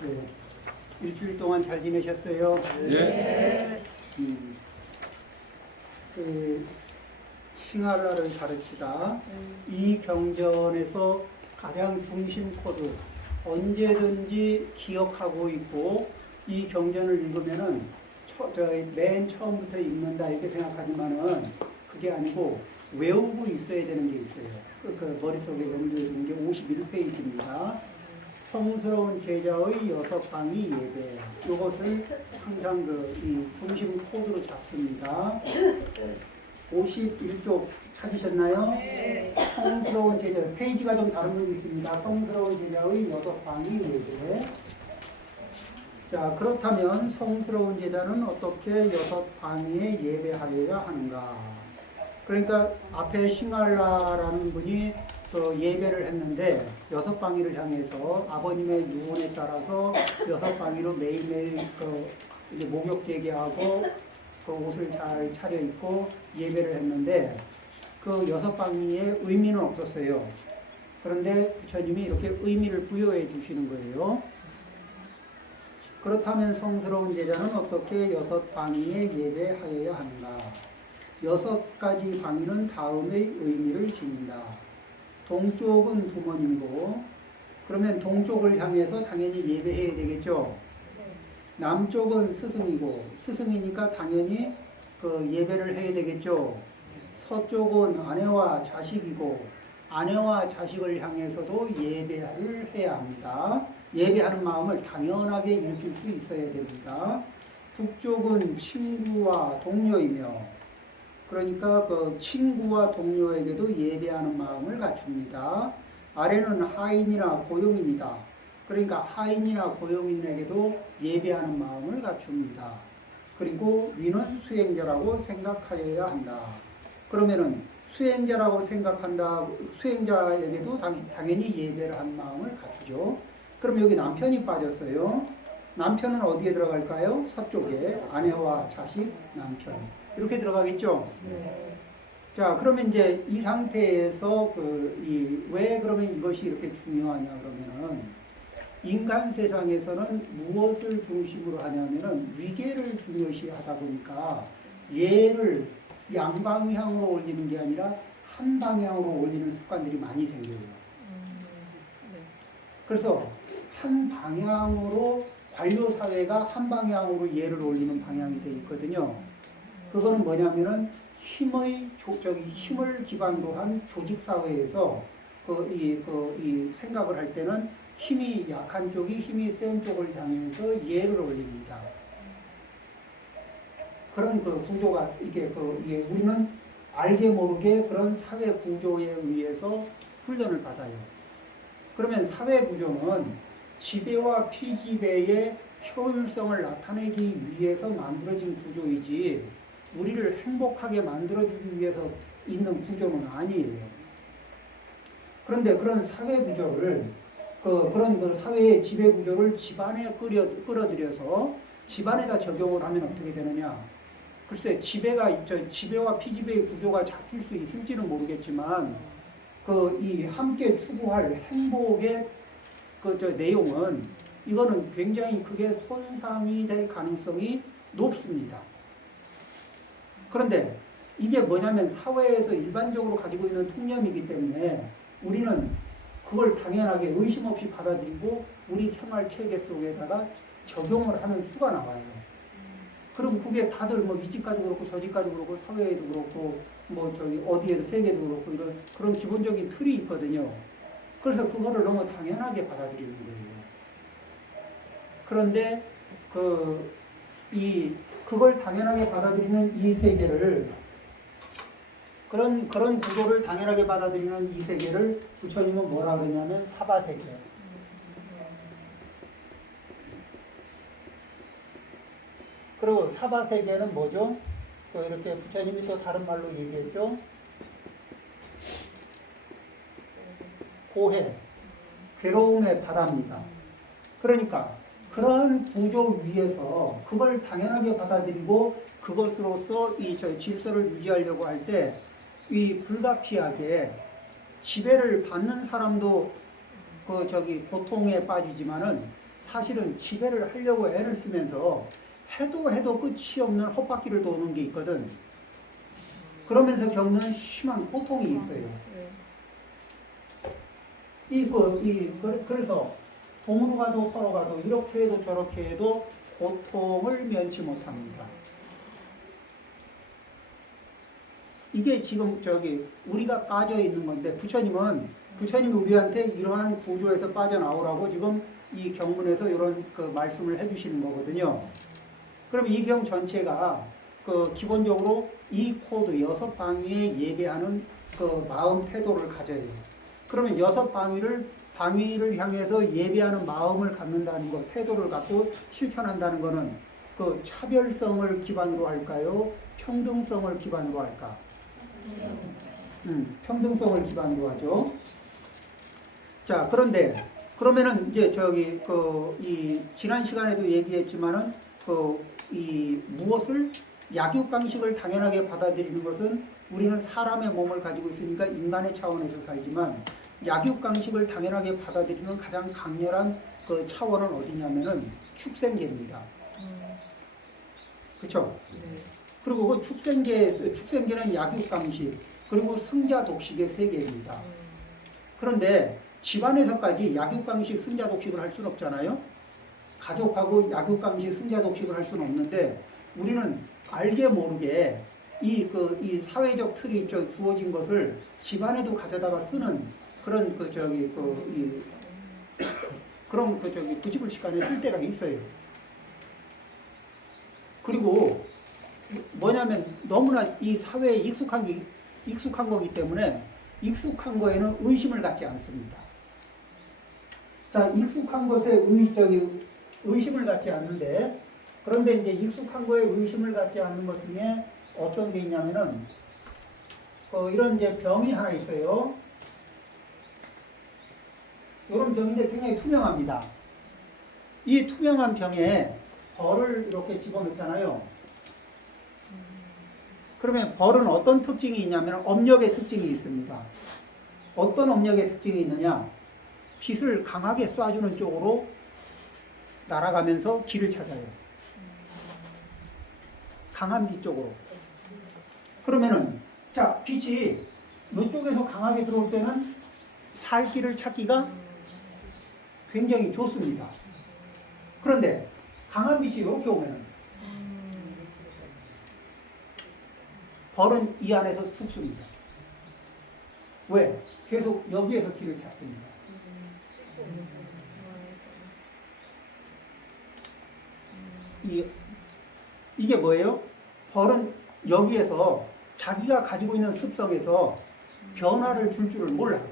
네. 일주일 동안 잘 지내셨어요? 네. 싱할라를 가르치다 이 경전에서 가장 중심 코드 언제든지 기억하고 있고 이 경전을 읽으면은 맨 처음부터 읽는다 이렇게 생각하지만은 그게 아니고 외우고 있어야 되는 게 있어요. 그 머릿속에 염두에 두는 게 51페이지입니다. 성스러운 제자의 6방이 예배. 이것을 항상 이 중심 코드로 잡습니다. 51쪽 찾으셨나요? 네. 성스러운 제자. 페이지가 좀 다른 분 있습니다. 성스러운 제자의 6방이 예배. 자, 그렇다면 성스러운 제자는 어떻게 6방위에 예배하여야 하는가? 그러니까 앞에 싱할라라는 분이 예배를 했는데 6방위를 향해서 아버님의 유언에 따라서 6방위로 매일매일 이제 목욕 제기하고 그 옷을 잘 차려입고 예배를 했는데 그 6방위에 의미는 없었어요. 그런데 부처님이 이렇게 의미를 부여해 주시는 거예요. 그렇다면 성스러운 제자는 어떻게 6방위에 예배하여야 하는가? 6가지 방위는 다음의 의미를 지닌다. 동쪽은 부모님이고, 그러면 동쪽을 향해서 당연히 예배해야 되겠죠. 남쪽은 스승이고, 스승이니까 당연히 예배를 해야 되겠죠. 서쪽은 아내와 자식이고, 아내와 자식을 향해서도 예배를 해야 합니다. 예배하는 마음을 당연하게 일으킬 수 있어야 됩니다. 북쪽은 친구와 동료이며, 그러니까 친구와 동료에게도 예배하는 마음을 갖춥니다. 아래는 하인이나 고용인이다. 그러니까 하인이나 고용인에게도 예배하는 마음을 갖춥니다. 그리고 위는 수행자라고 생각하여야 한다. 그러면은 수행자라고 생각한다. 수행자에게도 당연히 예배를 한 마음을 갖추죠. 그럼 여기 남편이 빠졌어요. 남편은 어디에 들어갈까요? 서쪽에 아내와 자식, 남편. 이렇게 들어가겠죠? 네. 자, 그러면 이제 이 상태에서 왜 그러면 이것이 이렇게 중요하냐 그러면은 인간 세상에서는 무엇을 중심으로 하냐면은 위계를 중요시 하다 보니까 예를 양방향으로 올리는 게 아니라 한 방향으로 올리는 습관들이 많이 생겨요. 그래서 한 방향으로 관료 사회가 한 방향으로 예를 올리는 방향이 돼 있거든요. 그거는 뭐냐면은 힘을 기반으로 한 조직 사회에서 이 생각을 할 때는 힘이 약한 쪽이 힘이 센 쪽을 향해서 예를 올립니다. 그런 구조가 이게 우리는 알게 모르게 그런 사회 구조에 의해서 훈련을 받아요. 그러면 사회 구조는 지배와 피지배의 효율성을 나타내기 위해서 만들어진 구조이지 우리를 행복하게 만들어주기 위해서 있는 구조는 아니에요. 그런데 그런 사회 구조를 그런 사회의 지배 구조를 집안에 끌어들여서 집안에다 적용을 하면 어떻게 되느냐? 글쎄 지배와 피지배의 구조가 잡힐 수 있을지는 모르겠지만 이 함께 추구할 행복의 내용은 이거는 굉장히 크게 손상이 될 가능성이 높습니다. 그런데 이게 뭐냐면 사회에서 일반적으로 가지고 있는 통념이기 때문에 우리는 그걸 당연하게 의심 없이 받아들이고 우리 생활 체계 속에다가 적용을 하는 수가 나와요. 그럼 그게 다들 이 집가도 그렇고 저 집가도 그렇고 사회에도 그렇고 어디에도 세계도 그렇고 그런 기본적인 틀이 있거든요. 그래서 그거를 너무 당연하게 받아들이는 거예요. 그런데 그걸 당연하게 받아들이는 이 세계를 그런 구조를 당연하게 받아들이는 이 세계를 부처님은 뭐라 그러냐면 사바세계. 그리고 사바세계는 뭐죠? 또 이렇게 부처님이 또 다른 말로 얘기했죠. 고해, 괴로움의 바다입니다. 그러니까 그런 구조 위에서 그걸 당연하게 받아들이고 그것으로서 이 질서를 유지하려고 할 때 이 불가피하게 지배를 받는 사람도 고통에 빠지지만은 사실은 지배를 하려고 애를 쓰면서 해도 끝이 없는 헛바퀴를 도는 게 있거든. 그러면서 겪는 심한 고통이 있어요. 그래서 동으로 가도 서로 가도 이렇게 해도 저렇게 해도 고통을 면치 못합니다. 이게 지금 우리가 빠져 있는 건데 부처님이 우리한테 이러한 구조에서 빠져나오라고 지금 이 경문에서 이런 말씀을 해주시는 거거든요. 그럼 이 경 전체가 기본적으로 이 코드 6방위에 예배하는 마음 태도를 가져야 돼요. 그러면 6방위를 향해서 예배하는 마음을 갖는다는 것, 태도를 갖고 실천한다는 것은 차별성을 기반으로 할까요? 평등성을 기반으로 할까? 평등성을 기반으로 하죠. 자, 그러면은 이제 이 지난 시간에도 얘기했지만은 이 무엇을 약육강식을 당연하게 받아들이는 것은 우리는 사람의 몸을 가지고 있으니까 인간의 차원에서 살지만 약육강식을 당연하게 받아들이는 가장 강렬한 차원은 어디냐면은 축생계입니다. 그렇죠? 네. 그리고 축생계는 약육강식 그리고 승자독식의 세계입니다. 그런데 집안에서까지 약육강식 승자독식을 할 수는 없잖아요. 가족하고 약육강식 승자독식을 할 수는 없는데 우리는 알게 모르게 이 사회적 틀이 주어진 것을 집안에도 가져다가 쓰는 그런 부집을 시간에 쓸 때가 있어요. 그리고 뭐냐면 너무나 이 사회에 익숙한 거기 때문에 익숙한 거에는 의심을 갖지 않습니다. 자, 익숙한 것에 의심을 갖지 않는데, 그런데 이제 익숙한 거에 의심을 갖지 않는 것 중에 어떤 게 있냐면은 이런 이제 병이 하나 있어요. 이런 병인데 굉장히 투명합니다. 이 투명한 병에 벌을 이렇게 집어넣잖아요. 그러면 벌은 어떤 특징이 있냐면 업력의 특징이 있습니다. 어떤 업력의 특징이 있느냐? 빛을 강하게 쏴주는 쪽으로 날아가면서 길을 찾아요. 강한 빛 쪽으로. 그러면은 자, 빛이 이쪽에서 강하게 들어올 때는 살 길을 찾기가 굉장히 좋습니다. 그런데 강한 빛이 이렇게 오면은 벌은 이 안에서 죽습니다. 왜? 계속 여기에서 길을 찾습니다. 이게 뭐예요? 벌은 여기에서 자기가 가지고 있는 습성에서 변화를 줄 줄을 몰라요.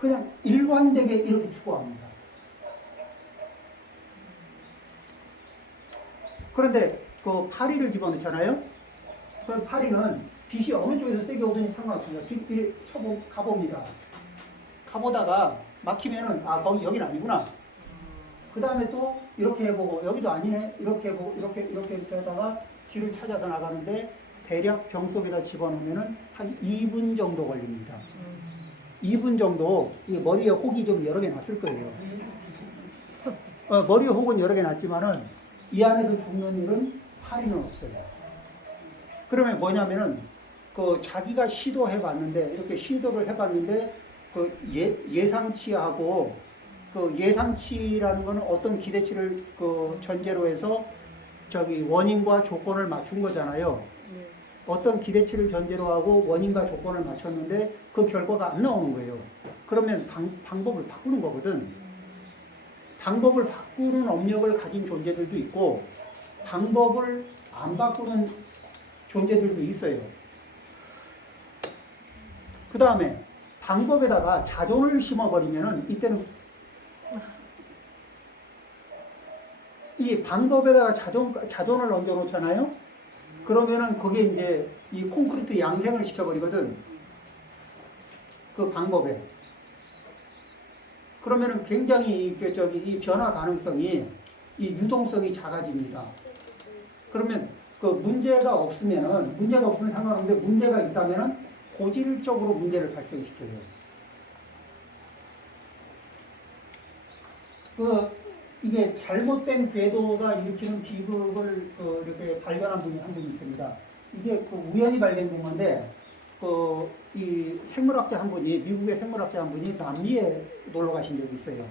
그냥 일관되게 이렇게 추구합니다. 그런데 파리를 집어넣잖아요. 그 파리는 빛이 어느 쪽에서 세게 오든지 상관없습니다. 뒷길에 가봅니다. 가보다가 막히면은 거기 여기는 아니구나. 그 다음에 또 이렇게 해보고 여기도 아니네. 이렇게 해보고 이렇게 하다가 길을 찾아서 나가는데 대략 병 속에다 집어넣으면은 한 2분 정도 걸립니다. 2분 정도. 머리에 혹이 좀 여러 개 났을 거예요. 머리에 혹은 여러 개 났지만은 이 안에서 죽는 일은 파리는 없어요. 그러면 뭐냐면은 자기가 시도해봤는데 이렇게 시도를 해봤는데 예상치하고 예상치라는 것은 어떤 기대치를 전제로 해서 원인과 조건을 맞춘 거잖아요. 어떤 기대치를 전제로 하고 원인과 조건을 맞췄는데 그 결과가 안 나오는 거예요. 그러면 방법을 바꾸는 거거든. 방법을 바꾸는 업력을 가진 존재들도 있고 방법을 안 바꾸는 존재들도 있어요. 그 다음에 방법에다가 자존을 심어버리면은 이때는 이 방법에다가 자존을 얹어 놓잖아요. 그러면은 그게 이제 이 콘크리트 양생을 시켜버리거든. 그 방법에. 그러면은 굉장히 이 변화 가능성이 이 유동성이 작아집니다. 그러면 문제가 없으면 상관없는데 문제가 있다면은 고질적으로 문제를 발생시켜요. 그 이게 잘못된 궤도가 일으키는 비극을 이렇게 발견한 분이 한 분이 있습니다. 이게 우연히 발견된 건데 이 생물학자 한 분이 미국의 생물학자 한 분이 남미에 놀러 가신 적이 있어요.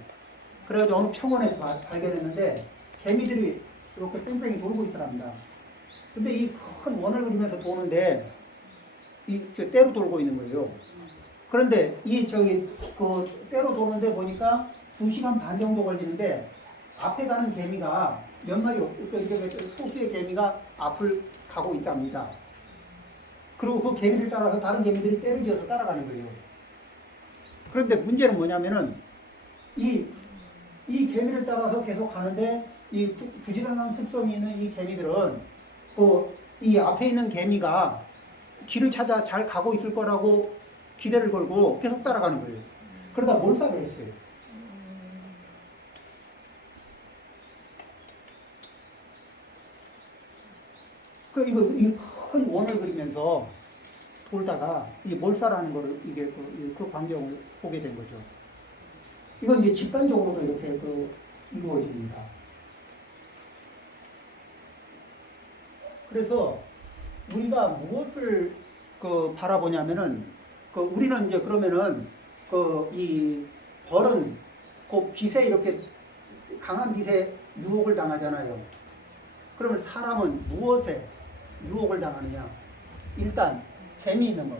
그래가지고 어느 평원에서 발견했는데 개미들이 이렇게 뺑뺑이 돌고 있더랍니다. 근데 이 큰 원을 그리면서 도는데 때로 돌고 있는 거예요. 그런데 때로 도는데 보니까 2시간 반 정도 걸리는데 앞에 가는 개미가 몇 마리 소수의 개미가 앞을 가고 있답니다. 그리고 그 개미를 따라서 다른 개미들이 떼를 지어서 따라가는 거예요. 그런데 문제는 뭐냐면은 이 개미를 따라서 계속 가는데 이 부지런한 습성이 있는 이 개미들은 이 앞에 있는 개미가 길을 찾아 잘 가고 있을 거라고 기대를 걸고 계속 따라가는 거예요. 그러다 몰살을 했어요. 이 큰 원을 그리면서 돌다가 이 몰살하는 거를 그 광경을 보게 된 거죠. 이건 이제 집단적으로도 이렇게 이루어집니다. 그래서 우리가 무엇을 바라보냐면은 우리는 이제 그러면은 이 벌은 빛에 이렇게 강한 빛에 유혹을 당하잖아요. 그러면 사람은 무엇에 유혹을 당하느냐? 일단 재미있는 것.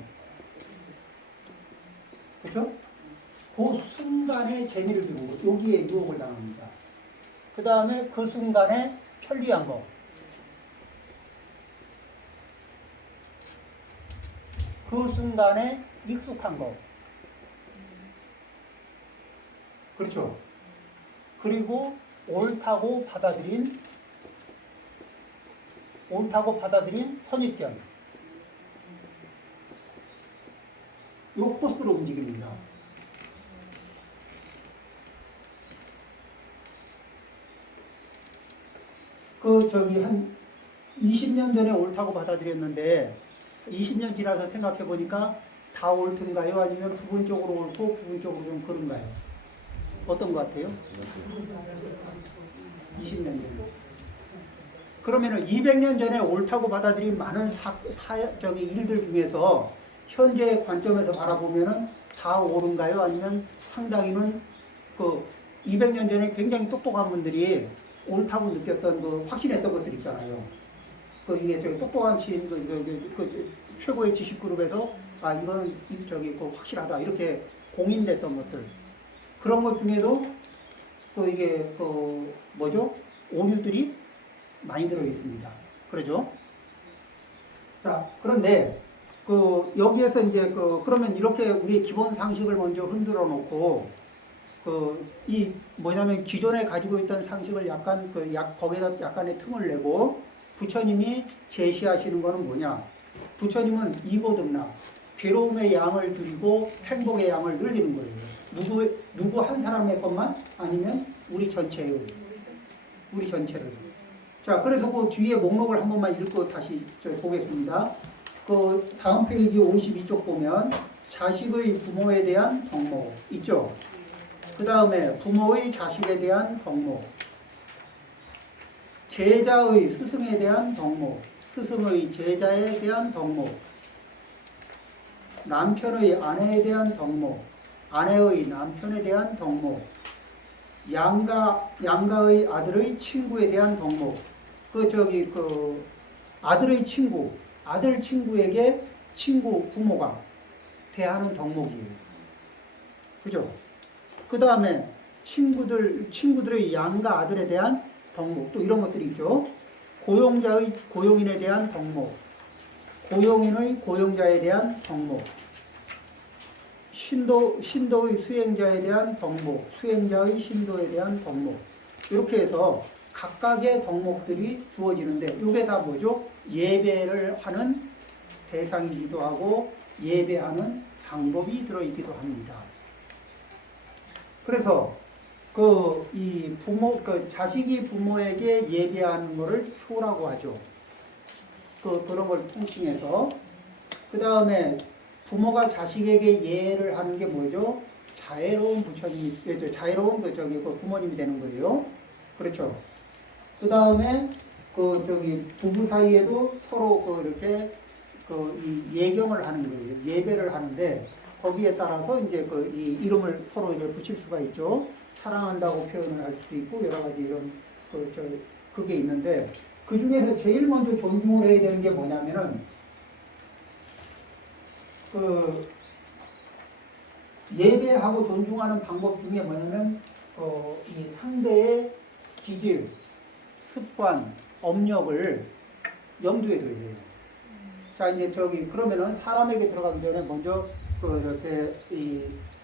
그렇죠? 그 순간에 재미를 주고 여기에 유혹을 당합니다. 그 다음에 그 순간에 편리한 것. 그 순간에 익숙한 것. 그렇죠? 그리고 옳다고 받아들인 선입견. 요 코스로 움직입니다. 한 20년 전에 옳다고 받아들였는데 20년 지나서 생각해 보니까 다 옳든가요? 아니면 부분적으로 옳고 부분적으로 좀 그런가요? 어떤 것 같아요? 20년 전에. 그러면은 200년 전에 옳다고 받아들인 많은 일들 중에서 현재의 관점에서 바라보면은 다 옳은가요? 아니면 상당히는 200년 전에 굉장히 똑똑한 분들이 옳다고 느꼈던 확신했던 것들 있잖아요. 이게 똑똑한 최고의 지식 그룹에서 이거는 확실하다 이렇게 공인됐던 것들, 그런 것 중에도 이게 오류들이 많이 들어 있습니다. 그러죠? 자, 그런데 여기에서 이제 그러면 이렇게 우리 기본 상식을 먼저 흔들어 놓고 뭐냐면 기존에 가지고 있던 상식을 약간 거기에다 약간의 틈을 내고 부처님이 제시하시는 거는 뭐냐? 부처님은 이고등락, 괴로움의 양을 줄이고 행복의 양을 늘리는 거예요. 누구 한 사람의 것만 아니면 우리 전체를. 자, 그래서 그 뒤에 목록을 한 번만 읽고 다시 보겠습니다. 다음 페이지 52쪽 보면 자식의 부모에 대한 덕목 있죠? 그 다음에 부모의 자식에 대한 덕목, 제자의 스승에 대한 덕목, 스승의 제자에 대한 덕목, 남편의 아내에 대한 덕목, 아내의 남편에 대한 덕목, 양가의 아들의 친구에 대한 덕목. 아들의 친구, 아들 친구에게 부모가 대하는 덕목이에요. 그죠? 그 다음에 친구들의 양가 아들에 대한 덕목, 또 이런 것들이 있죠. 고용인에 대한 덕목, 고용인의 고용자에 대한 덕목, 신도의 수행자에 대한 덕목, 수행자의 신도에 대한 덕목. 이렇게 해서 각각의 덕목들이 주어지는데 이게 다 뭐죠? 예배를 하는 대상이기도 하고 예배하는 방법이 들어있기도 합니다. 그래서 자식이 부모에게 예배하는 것을 효라고 하죠. 그런 걸 통칭해서. 그 다음에 부모가 자식에게 예를 하는 게 뭐죠? 자애로운 부처님, 자애로운 그 부모님이 되는 거예요. 그렇죠. 그 다음에 부부 사이에도 서로 이렇게 이 예경을 하는 거예요. 예배를 하는데 거기에 따라서 이제 이 이름을 서로 이렇게 붙일 수가 있죠. 사랑한다고 표현을 할 수도 있고 여러 가지 이런 그게 있는데 그 중에서 제일 먼저 존중을 해야 되는 게 뭐냐면은 예배하고 존중하는 방법 중에 뭐냐면 이 상대의 기질, 습관, 업력을 염두에 둬야 돼요. 자, 이제 그러면은 사람에게 들어가기 전에 먼저 이렇게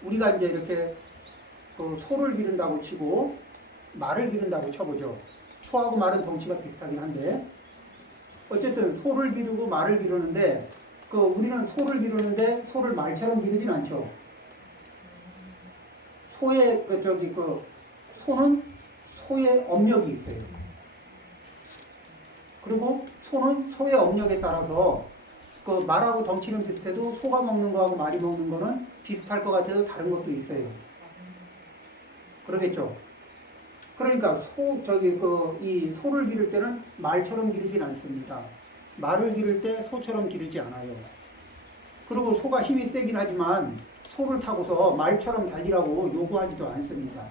우리가 이제 이렇게 소를 기른다고 치고 말을 기른다고 쳐보죠. 소하고 말은 덩치가 비슷하긴 한데 어쨌든 소를 기르고 말을 기르는데 우리는 소를 기르는데 소를 말처럼 기르진 않죠. 소의 소는 소의 업력이 있어요. 그리고 소는 소의 업력에 따라서 말하고 덩치는 비슷해도 소가 먹는 거하고 말이 먹는 거는 비슷할 것 같아도 다른 것도 있어요. 그러겠죠. 그러니까 이 소를 기를 때는 말처럼 기르진 않습니다. 말을 기를 때 소처럼 기르지 않아요. 그리고 소가 힘이 세긴 하지만 소를 타고서 말처럼 달리라고 요구하지도 않습니다.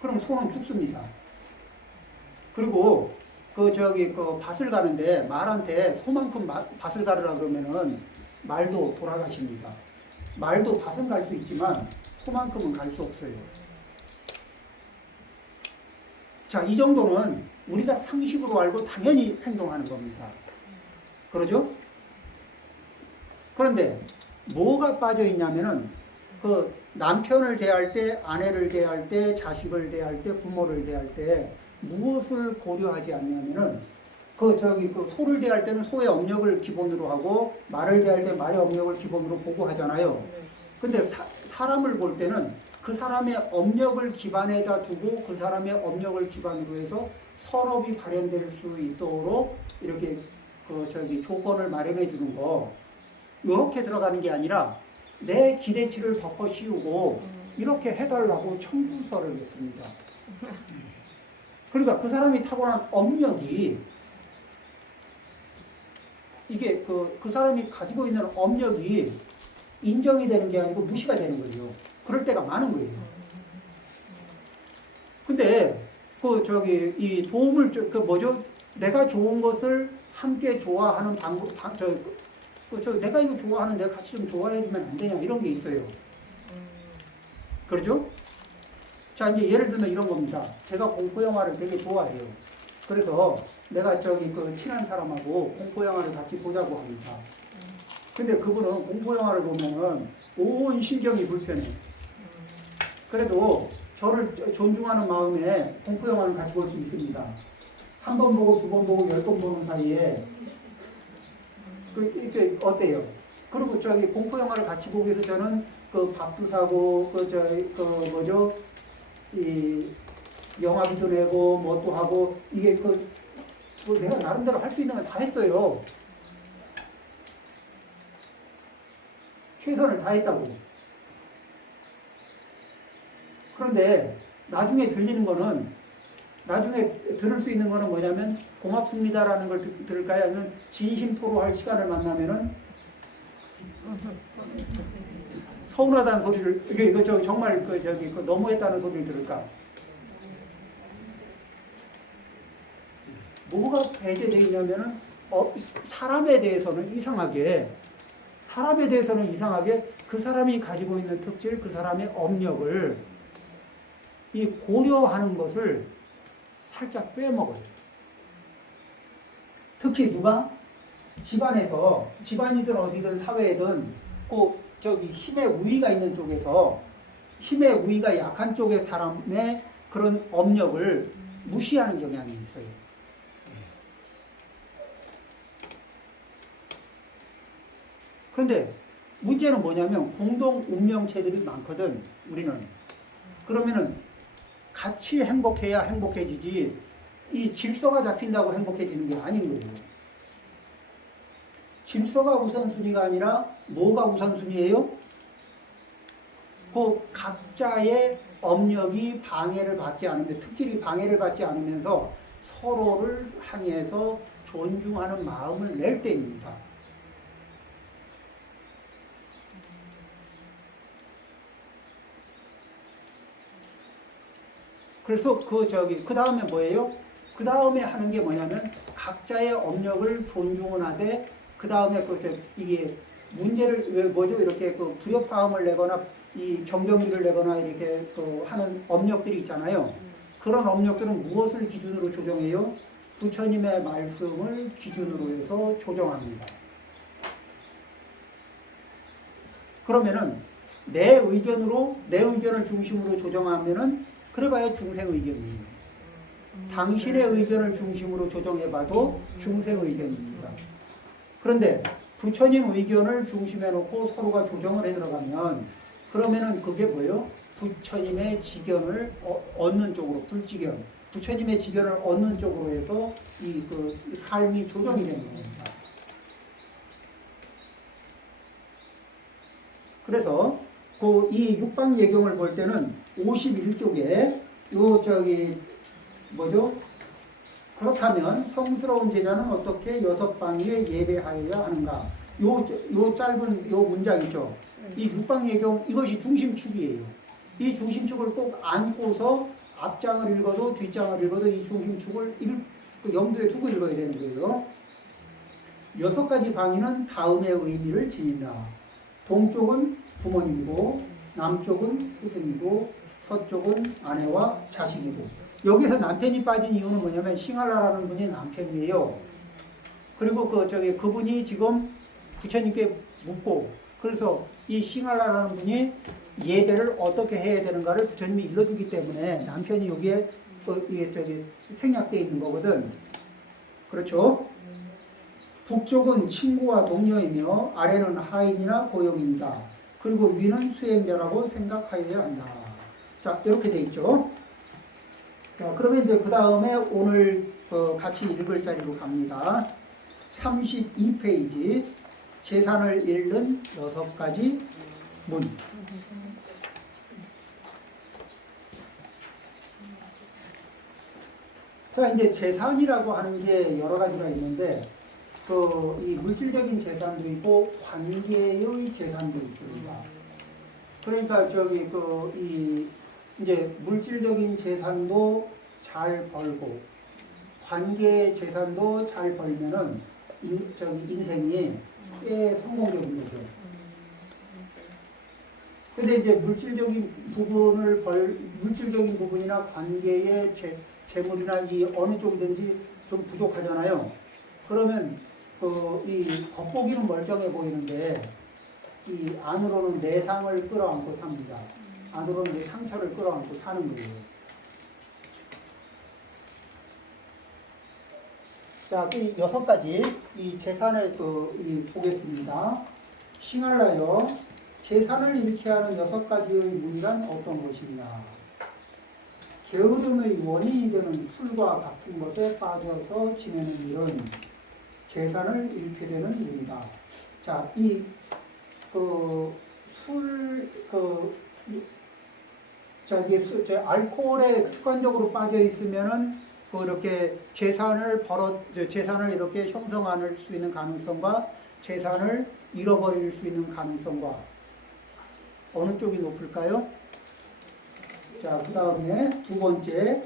그럼 소는 죽습니다. 그리고 밭을 가는데 말한테 소만큼 밭을 가르라 그러면은 말도 돌아가십니다. 말도 밭은 갈 수 있지만 소만큼은 갈 수 없어요. 자, 이 정도는 우리가 상식으로 알고 당연히 행동하는 겁니다. 그러죠? 그런데 뭐가 빠져 있냐면은 남편을 대할 때, 아내를 대할 때, 자식을 대할 때, 부모를 대할 때 무엇을 고려하지 않냐면은 소를 대할 때는 소의 업력을 기본으로 하고 말을 대할 때 말의 업력을 기본으로 보고 하잖아요. 근데 사람을 볼 때는 그 사람의 업력을 기반에다 두고 그 사람의 업력을 기반으로 해서 선업이 발현될 수 있도록 이렇게 조건을 마련해 주는 거 이렇게 들어가는 게 아니라 내 기대치를 덮어 씌우고 이렇게 해달라고 청구서를 냈습니다. 그러니까 그 사람이 타고난 업력이 이게 그 사람이 가지고 있는 업력이 인정이 되는 게 아니고 무시가 되는 거예요. 그럴 때가 많은 거예요. 근데 이 도움을 내가 좋은 것을 함께 좋아하는 방법, 내가 이거 좋아하는데 같이 좀 좋아해주면 안 되냐 이런 게 있어요. 그렇죠? 자, 이제 예를 들면 이런 겁니다. 제가 공포 영화를 되게 좋아해요. 그래서 내가 친한 사람하고 공포 영화를 같이 보자고 합니다. 근데 그분은 공포 영화를 보면은 온 신경이 불편해. 그래도 저를 존중하는 마음에 공포 영화를 같이 볼 수 있습니다. 한 번 보고 두 번 보고 10번 보는 사이에 이게 어때요? 그리고 공포 영화를 같이 보기 위해서 저는 밥도 사고 이 영화비도 내고 뭣도 하고 이게 내가 나름대로 할 수 있는 걸 다 했어요. 최선을 다했다고. 그런데 나중에 들을 수 있는 거는 뭐냐면 고맙습니다라는 걸 들을까요? 아니면 진심 토로할 시간을 만나면은 서운하다는 소리를 이거 정말 너무했다는 소리를 들을까? 뭐가 배제되어 있냐면은 사람에 대해서는 이상하게 그 사람이 가지고 있는 특질, 그 사람의 업력을 이 고려하는 것을 살짝 빼먹어요. 특히 누가? 집안에서, 집안이든 어디든 사회에든 힘의 우위가 있는 쪽에서 힘의 우위가 약한 쪽의 사람의 그런 업력을 무시하는 경향이 있어요. 그런데 문제는 뭐냐면 공동 운명체들이 많거든, 우리는. 그러면은 같이 행복해야 행복해지지 이 질서가 잡힌다고 행복해지는 게 아닌 거예요. 질서가 우선순위가 아니라 뭐가 우선순위예요? 그 각자의 업력이 방해를 받지 않으면, 특질이 방해를 받지 않으면서 서로를 향해서 존중하는 마음을 낼 때입니다. 그래서 그 다음에 뭐예요? 그 다음에 하는 게 뭐냐면 각자의 업력을 존중을 하되, 그 다음에 이게 문제를 왜 뭐죠? 이렇게 불협화음을 내거나 이 정경기를 내거나 이렇게 하는 업력들이 있잖아요. 그런 업력들은 무엇을 기준으로 조정해요? 부처님의 말씀을 기준으로 해서 조정합니다. 그러면은 내 의견을 중심으로 조정하면은 그래봐야 중생 의견이에요. 당신의 의견을 중심으로 조정해봐도 중생 의견입니다. 그런데 부처님 의견을 중심에 놓고 서로가 조정을 해 들어가면, 그러면은 그게 뭐예요? 부처님의 지견을 얻는 쪽으로, 불지견, 부처님의 지견을 얻는 쪽으로 해서 이 삶이 조정이 되는 겁니다. 그래서 이 육방예경을 볼 때는 51쪽에 뭐죠? 그렇다면 성스러운 제자는 어떻게 6방위에 예배하여야 하는가? 요 짧은 요 문장이죠. 이 육방예경, 이것이 중심축이에요. 이 중심축을 꼭 안고서 앞장을 읽어도 뒷장을 읽어도 이 중심축을 염두에 두고 읽어야 되는 거예요. 6가지 방위는 다음의 의미를 지닌다. 동쪽은 부모님이고, 남쪽은 스승이고, 서쪽은 아내와 자식이고. 여기서 남편이 빠진 이유는 뭐냐면 싱할라라는 분이 남편이에요. 그리고 그분이 지금 부처님께 묻고, 그래서 이 싱할라라는 분이 예배를 어떻게 해야 되는가를 부처님이 일러두기 때문에 남편이 여기에 이게 생략되어 있는 거거든. 그렇죠? 북쪽은 친구와 동료이며 아래는 하인이나 고용입니다. 그리고 위는 수행자라고 생각하여야 한다. 자, 이렇게 돼 있죠. 자, 그러면 이제 그 다음에 오늘 같이 읽을 자리로 갑니다. 32페이지 재산을 잃는 6가지 문. 자, 이제 재산이라고 하는 게 여러 가지가 있는데, 이 물질적인 재산도 있고 관계의 재산도 있습니다. 그러니까 이제 물질적인 재산도 잘 벌고 관계 재산도 잘 벌면은 인생이 꽤 성공적인 거죠. 근데 이제 물질적인 부분이나 관계의 재물이나 이 어느 쪽이든지 좀 부족하잖아요. 그러면 이 겉보기는 멀쩡해 보이는데 이 안으로는 내상을 끌어안고 삽니다. 안으로는 내 상처를 끌어안고 사는 거예요. 자, 이 6가지 이 재산을 보겠습니다. 싱할라여, 재산을 잃게 하는 6가지의 문이란 어떤 것이냐? 게으름의 원인이 되는 술과 같은 것에 빠져서 지내는 일은 재산을 잃게 되는 일이다. 자, 이게 알코올에 습관적으로 빠져 있으면은 이렇게 재산을 이렇게 형성할 수 있는 가능성과 재산을 잃어버릴 수 있는 가능성과 어느 쪽이 높을까요? 자, 그 다음에 두 번째,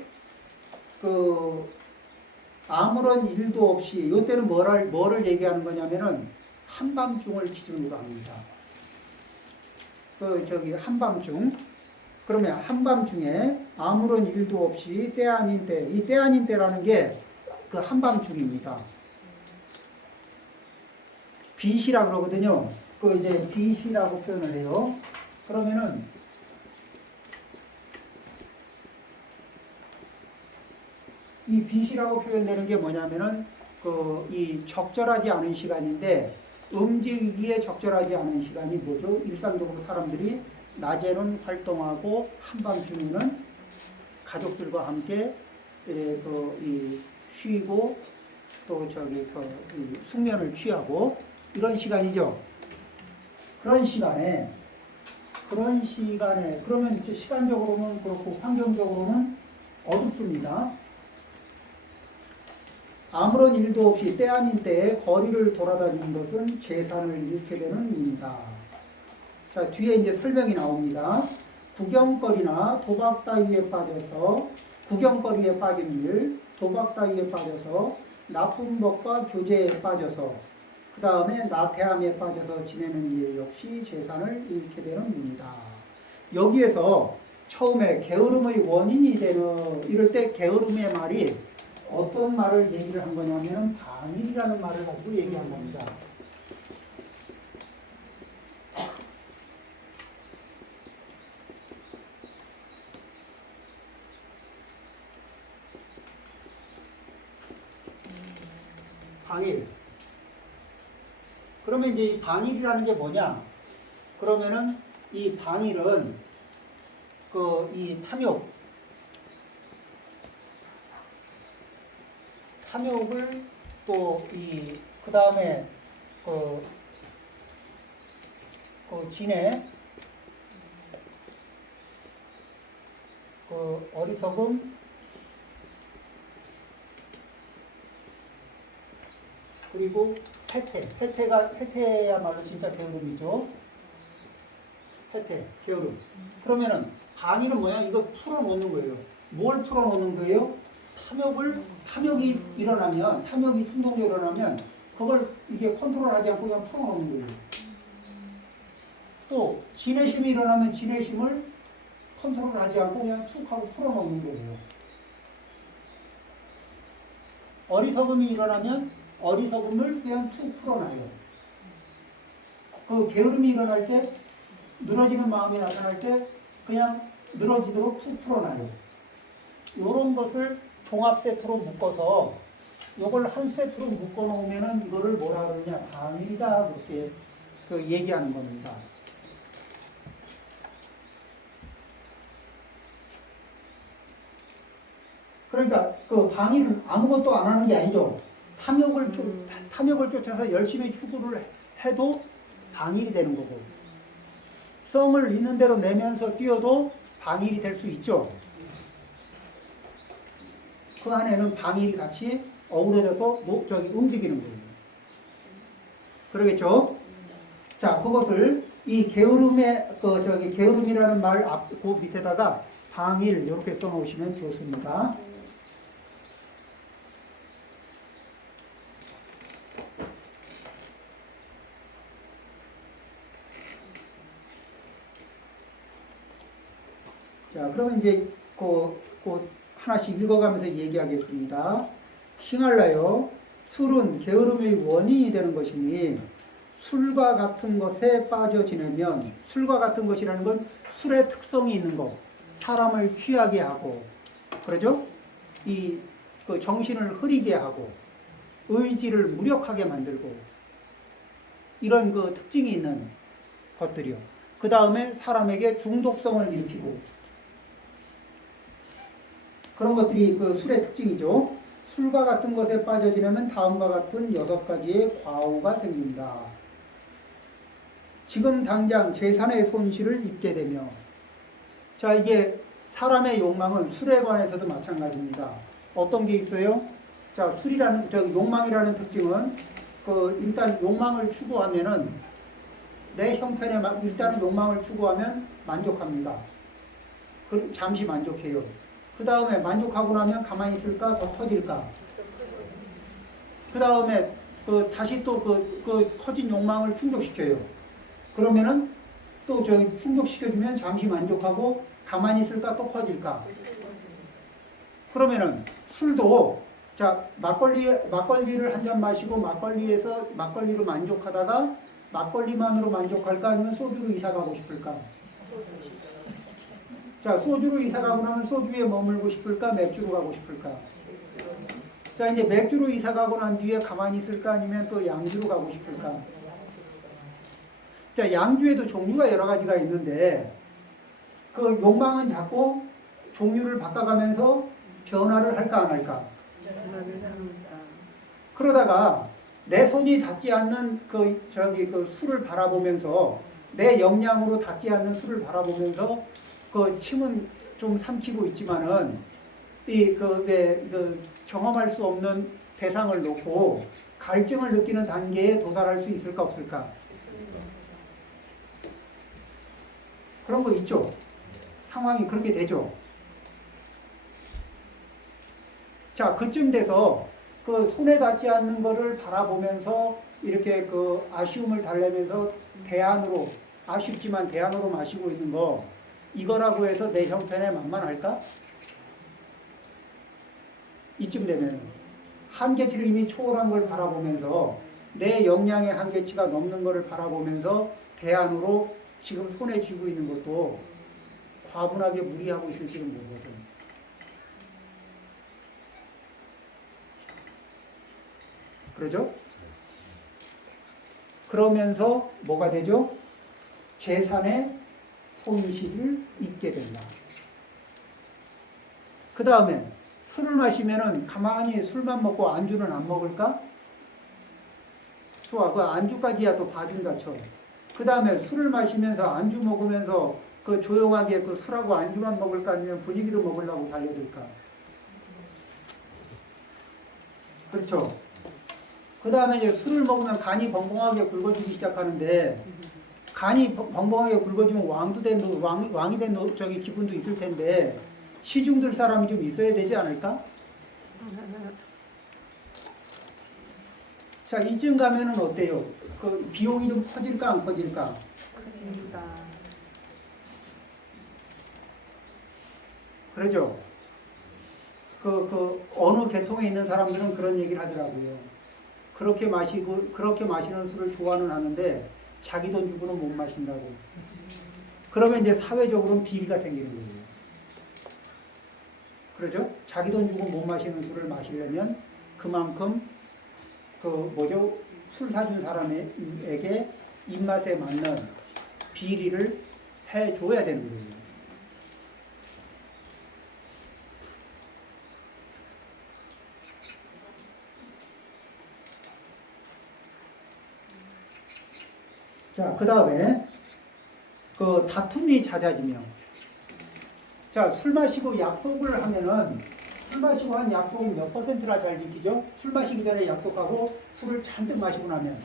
아무런 일도 없이, 이때는 뭐를 얘기하는 거냐면은 한밤중을 기준으로 합니다. 한밤중. 그러면 한밤중에 아무런 일도 없이 때 아닌 때, 이 때 아닌 때라는 게 그 한밤중입니다. 빛이라 그러거든요. 이제 빛이라고 표현을 해요. 그러면은 이 빛이라고 표현되는 게 뭐냐면은 이 적절하지 않은 시간인데, 움직이기에 적절하지 않은 시간이 뭐죠? 일상적으로 사람들이 낮에는 활동하고 한밤중에는 가족들과 함께 쉬고 또 숙면을 취하고 이런 시간이죠. 그런 시간에 그러면 이제 시간적으로는 그렇고 환경적으로는 어둡습니다. 아무런 일도 없이 때 아닌 때에 거리를 돌아다니는 것은 재산을 잃게 되는 일이다. 자, 뒤에 이제 설명이 나옵니다. 구경거리나 도박 따위에 빠져서 구경거리에 빠진 일, 도박 따위에 빠져서 나쁜 법과 교제에 빠져서 그 다음에 나태함에 빠져서 지내는 일 역시 재산을 잃게 되는 일이다. 여기에서 처음에 게으름의 원인이 되는 이럴 때 게으름의 말이 어떤 말을 얘기를 한 거냐면 방일이라는 말을 가지고 얘기한 겁니다. 방일. 그러면 이제 이 방일이라는 게 뭐냐? 그러면은 이 방일은 이 탐욕을 또 그 다음에 진해 어리석음 그리고 해태야말로 진짜 게으름이죠. 게으름. 그러면은 방일은 뭐야? 이거 풀어놓는 거예요. 뭘 풀어놓는 거예요? 탐욕이 일어나면, 탐욕이 충동적으로 일어나면 그걸 이게 컨트롤하지 않고 그냥 풀어놓는 거예요. 또 진해심이 일어나면 진해심을 컨트롤하지 않고 그냥 툭 하고 풀어놓는 거예요. 어리석음이 일어나면 어리석음을 그냥 툭 풀어놔요. 그 게으름이 일어날 때, 늘어지는 마음이 나타날 때 그냥 늘어지도록 툭 풀어놔요. 이런 것을 종합 세트로 묶어서 이걸 한 세트로 묶어 놓으면은 이거를 뭐라 그러냐, 방일이다 그렇게 얘기하는 겁니다. 그러니까 그 방일은 아무것도 안 하는 게 아니죠. 탐욕을 쫓아서 열심히 추구를 해도 방일이 되는 거고, 성을 있는 대로 내면서 뛰어도 방일이 될 수 있죠. 그 안에는 방일이 같이 어우러져서 움직이는 거예요. 그러겠죠? 자, 그것을 이 게으름이라는 말 그 밑에다가 방일 이렇게 써놓으시면 좋습니다. 자, 그러면 이제 하나씩 읽어가면서 얘기하겠습니다. 싱할라여, 술은 게으름의 원인이 되는 것이니 술과 같은 것에 빠져 지내면, 술과 같은 것이라는 건 술의 특성이 있는 것, 사람을 취하게 하고, 그러죠? 정신을 흐리게 하고, 의지를 무력하게 만들고, 이런 특징이 있는 것들이요. 그 다음에 사람에게 중독성을 일으키고, 그런 것들이 술의 특징이죠. 술과 같은 것에 빠져 지내면 다음과 같은 6가지의 과오가 생긴다. 지금 당장 재산의 손실을 입게 되며, 자, 이게 사람의 욕망은 술에 관해서도 마찬가지입니다. 어떤 게 있어요? 자, 욕망이라는 특징은 일단 욕망을 추구하면은 내 형편에 일단은 욕망을 추구하면 만족합니다. 잠시 만족해요. 그 다음에 만족하고 나면 가만히 있을까? 더 커질까? 그 다음에 다시 또 커진 욕망을 충족시켜요. 그러면은 또 충족시켜주면 잠시 만족하고 가만히 있을까? 또 커질까? 그러면은 술도 자, 막걸리를 한 잔 마시고 막걸리로 만족하다가 막걸리만으로 만족할까? 아니면 소주로 이사 가고 싶을까? 자, 소주로 이사 가고 나면 소주에 머물고 싶을까? 맥주로 가고 싶을까? 자, 이제 맥주로 이사 가고 난 뒤에 가만히 있을까? 아니면 또 양주로 가고 싶을까? 자, 양주에도 종류가 여러 가지가 있는데 그 욕망은 자꾸 종류를 바꿔가면서 변화를 할까 안 할까? 그러다가 내 손이 닿지 않는 그 술을 바라보면서 내 역량으로 닿지 않는 술을 바라보면서 그 침은 좀 삼키고 있지만은 그 경험할 수 없는 대상을 놓고 갈증을 느끼는 단계에 도달할 수 있을까 없을까? 그런 거 있죠. 상황이 그렇게 되죠. 자, 그쯤 돼서 그 손에 닿지 않는 거를 바라보면서 이렇게 그 아쉬움을 달래면서 대안으로, 아쉽지만 대안으로 마시고 있는 거, 이거라고 해서 내 형편에 만만할까? 이쯤 되면 한계치를 이미 초월한 걸 바라보면서 내 역량의 한계치가 넘는 거를 바라보면서 대안으로 지금 손에 쥐고 있는 것도 과분하게 무리하고 있을지는 모르거든. 그러죠? 그러면서 뭐가 되죠? 재산의 손실을 입게 된다. 그 다음에 술을 마시면은 가만히 술만 먹고 안주는 안 먹을까? 좋아, 그 안주까지야 또 봐준다 쳐. 그 다음에 술을 마시면서 안주 먹으면서 그 조용하게 그 술하고 안주만 먹을까 아니면 분위기도 먹으려고 달려들까? 그렇죠. 그 다음에 이제 술을 먹으면 간이 벙벙하게 굵어지기 시작하는데 간이 벙벙하게 굵어지면 왕이 된 저기 기분도 있을 텐데 시중 들 사람이 좀 있어야 되지 않을까? 자, 이쯤 가면은 어때요? 그 비용이 좀 커질까 안 커질까? 커집니다. 그러죠? 어느 계통에 있는 사람들은 그런 얘기를 하더라고요. 그렇게 마시는 술을 좋아는 하는데 자기 돈 주고는 못 마신다고. 그러면 이제 사회적으로는 비리가 생기는 거예요. 그러죠? 자기 돈 주고 못 마시는 술을 마시려면 그만큼 술 사준 사람에게 입맛에 맞는 비리를 해줘야 되는 거예요. 자, 그 다음에 그 다툼이 잦아지며, 자, 술 마시고 약속을 하면은 술 마시고 한 약속은 몇 %나 잘 지키죠? 술 마시기 전에 약속하고 술을 잔뜩 마시고 나면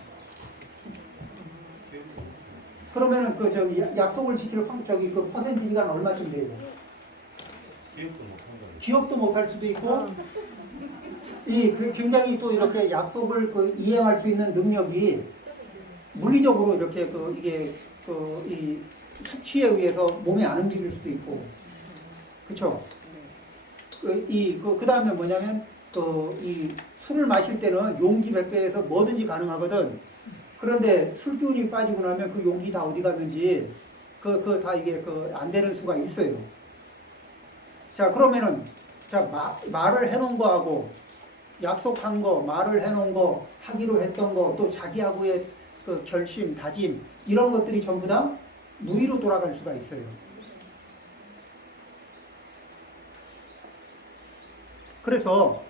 그러면은 약속을 지킬 그 퍼센티지가 얼마쯤 돼요? 기억도 못할 수도 있고 굉장히 또 이렇게 약속을 이행할 수 있는 능력이 물리적으로 이렇게 이 숙취에 의해서 몸이 안 움직일 수도 있고, 그렇죠? 그 다음에 뭐냐면 이 술을 마실 때는 용기 100배에서 뭐든지 가능하거든. 그런데 술 기운이 빠지고 나면 그 용기 다 어디 갔는지 다 이게 안 되는 수가 있어요. 자, 그러면은 말을 해놓은 거하고 약속한 거, 말을 해놓은 거, 하기로 했던 거, 또 자기하고의 그 결심, 다짐 이런 것들이 전부 다 무의로 돌아갈 수가 있어요. 그래서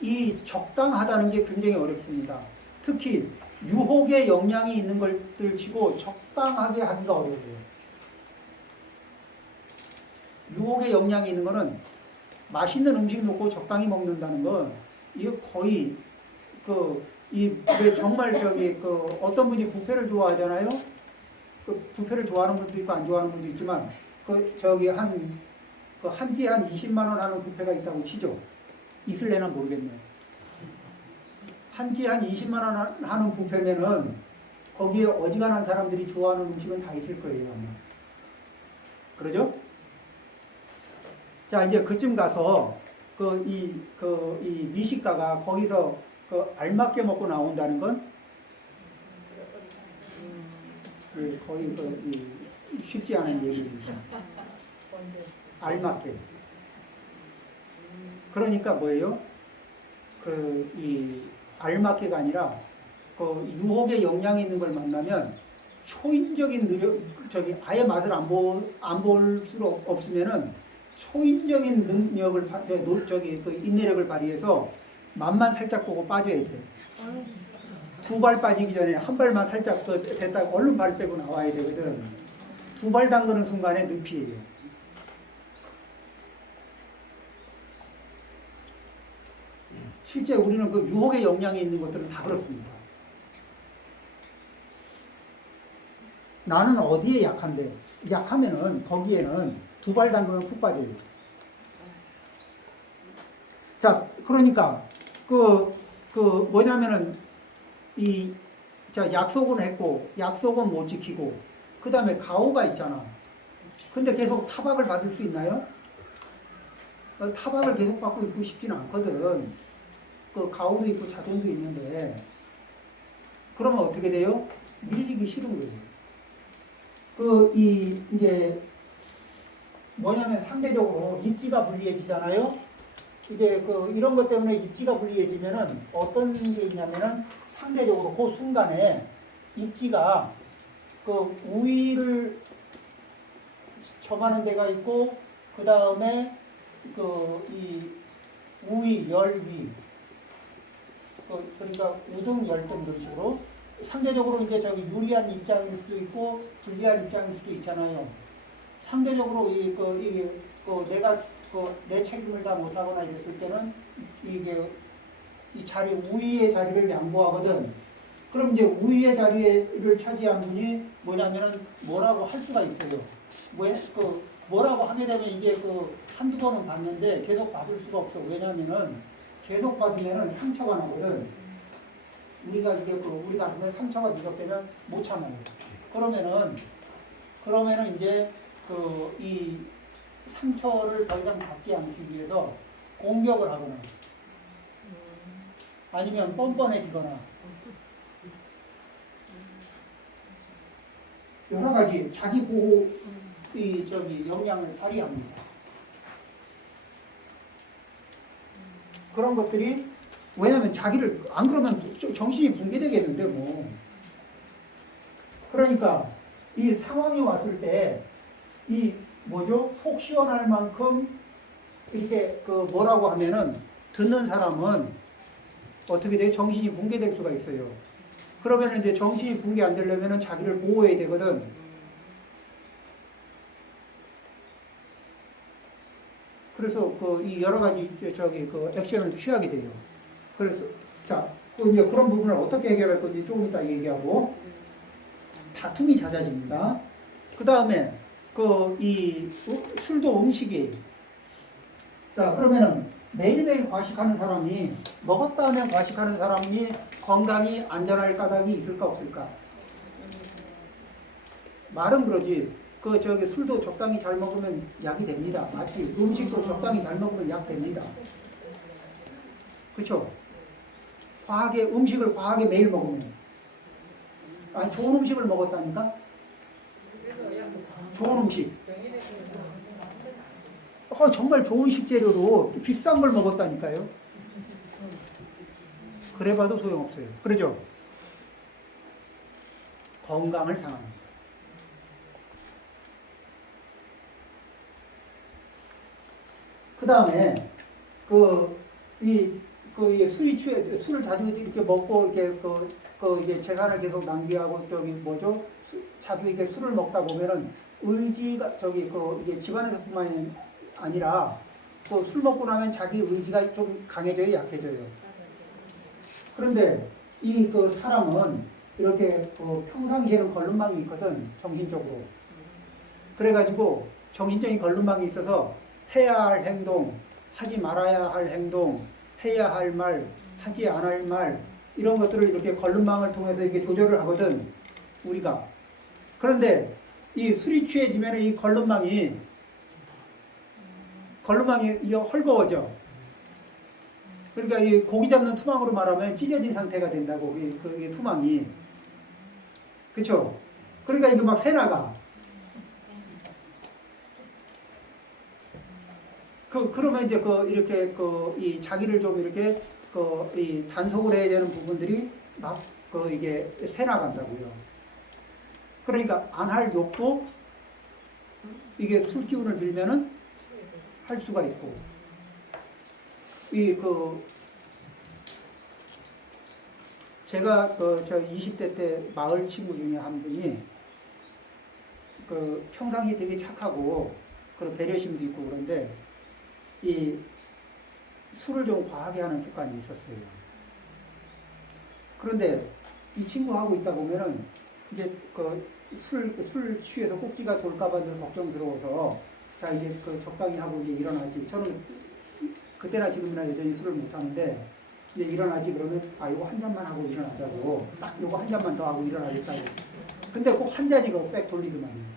이 적당하다는 게 굉장히 어렵습니다. 특히 유혹의 영향이 있는 것들 치고 적당하게 하기가 어려워요. 유혹의 영향이 있는 거는 맛있는 음식 놓고 적당히 먹는다는 건 이거 거의 정말 어떤 분이 뷔페를 좋아하잖아요. 뷔페를 좋아하는 분도 있고 안 좋아하는 분도 있지만 한 끼에 한 20만 원 하는 뷔페가 있다고 치죠. 있을래나 모르겠네요. 한 끼에 한 20만 원 하는 뷔페면은 거기에 어지간한 사람들이 좋아하는 음식은 다 있을 거예요, 아마. 그러죠? 자, 이제 그쯤 가서 이 미식가가 거기서 알맞게 먹고 나온다는 건 거의 쉽지 않은 얘기입니다. 알맞게. 그러니까 뭐예요? 이 알맞게가 아니라 유혹의 영향이 있는 걸 만나면 초인적인 아예 맛을 안 볼 수로 없으면은 초인적인 능력을 인내력을 발휘해서 맛만 살짝 보고 빠져야 돼. 두 발 빠지기 전에 한 발만 살짝 됐다가 얼른 발 빼고 나와야 되거든. 두 발 담그는 순간에 늪이에요. 실제 우리는 그 유혹의 영향이 있는 것들은 다 그렇습니다. 나는 어디에 약한데? 약하면은 거기에는 두 발 담그면 푹 빠져요. 자, 그러니까 뭐냐면은 약속은 했고 약속은 못 지키고 그 다음에 가오가 있잖아. 근데 계속 타박을 받을 수 있나요? 타박을 계속 받고 있고 싶지는 않거든. 그 가오도 있고 자돈도 있는데 그러면 어떻게 돼요? 밀리기 싫은 거예요. 이제 뭐냐면 상대적으로 입지가 불리해지잖아요. 이제 이런 것 때문에 입지가 불리해지면은 어떤 게 있냐면은 상대적으로 그 순간에 입지가 우위를 점하는 데가 있고 그 다음에 이 우위, 열위 그러니까 우등, 열등 그런 식으로 상대적으로 이제 유리한 입장일 수도 있고 불리한 입장일 수도 있잖아요. 상대적으로 내가 내 책임을 다 못하거나 이랬을 때는 이 자리 우위의 자리를 양보하거든. 그럼 이제 우위의 자리를 차지한 분이 뭐냐면은 뭐라고 할 수가 있어요. 뭐라고 하게 되면 이게 한두 번은 받는데 계속 받을 수가 없어. 왜냐면은 계속 받으면은 상처가 나거든. 우리가 우리 가슴에 상처가 누적되면 못 참아요. 그러면은 이제 이 상처를 더 이상 받지 않기 위해서 공격을 하거나 아니면 뻔뻔해지거나 여러 가지 자기 보호 영향을 발휘합니다. 그런 것들이 왜냐면 자기를 안 그러면 정신이 붕괴되겠는데 뭐. 그러니까 이 상황이 왔을 때 속 시원할 만큼 이렇게 뭐라고 하면은 듣는 사람은 어떻게 돼요? 정신이 붕괴될 수가 있어요. 그러면 이제 정신이 붕괴 안 되려면은 자기를 보호해야 되거든. 그래서 이 여러 가지 액션을 취하게 돼요. 그래서 이제 그런 부분을 어떻게 해결할 건지 조금 이따 얘기하고 다툼이 잦아집니다. 그 다음에 술도 음식이에요. 자, 그러면은 매일매일 과식하는 사람이 먹었다 하면 과식하는 사람이 건강이 안전할 까닭이 있을까 없을까? 말은 그러지. 술도 적당히 잘 먹으면 약이 됩니다. 맞지? 음식도 적당히 잘 먹으면 약 됩니다. 그렇죠? 음식을 과하게 매일 먹으면 아니 좋은 음식을 먹었다니까? 좋은 음식. 정말 좋은 식재료로 비싼 걸 먹었다니까요. 그래봐도 소용없어요. 그러죠? 건강을 상합니다. 그 다음에 술을 자주 이렇게 먹고 이게 재산을 계속 낭비하고 자주 이게 술을 먹다 보면은 의지가 이게 집안에서뿐만이 아니라 술 먹고 나면 자기 의지가 좀 강해져요, 약해져요. 그런데 사람은 이렇게 평상시에는 걸름망이 있거든, 정신적으로. 그래가지고 정신적인 걸름망이 있어서 해야 할 행동, 하지 말아야 할 행동, 해야 할 말, 하지 않을 말 이런 것들을 이렇게 걸름망을 통해서 이렇게 조절을 하거든, 우리가. 그런데 이 술이 취해지면 이 걸름망이 헐거워져. 그러니까 이 고기 잡는 투망으로 말하면 찢어진 상태가 된다고, 이 투망이. 그쵸? 그러니까 이게 막 새나가. 그러면 이제 이렇게 이 자기를 좀 이렇게 이 단속을 해야 되는 부분들이 막 이게 새 나간다고요. 그러니까 안 할 욕도 이게 술 기운을 빌면은 할 수가 있고 제가 저 20대 때 마을 친구 중에 한 분이 평상시 되게 착하고 그런 배려심도 있고 그런데 이 술을 좀 과하게 하는 습관이 있었어요. 그런데 이 친구하고 있다 보면은 이제 술 취해서 꼭지가 돌까봐 늘 걱정스러워서 자 이제 적당히 하고 이제 일어나지. 저는 그때나 지금이나 여전히 술을 못 하는데 이제 일어나지 그러면 이거 한 잔만 하고 일어나자고 이거 한 잔만 더 하고 일어나겠다고. 근데 꼭 한 잔이고 빽 돌리더만요.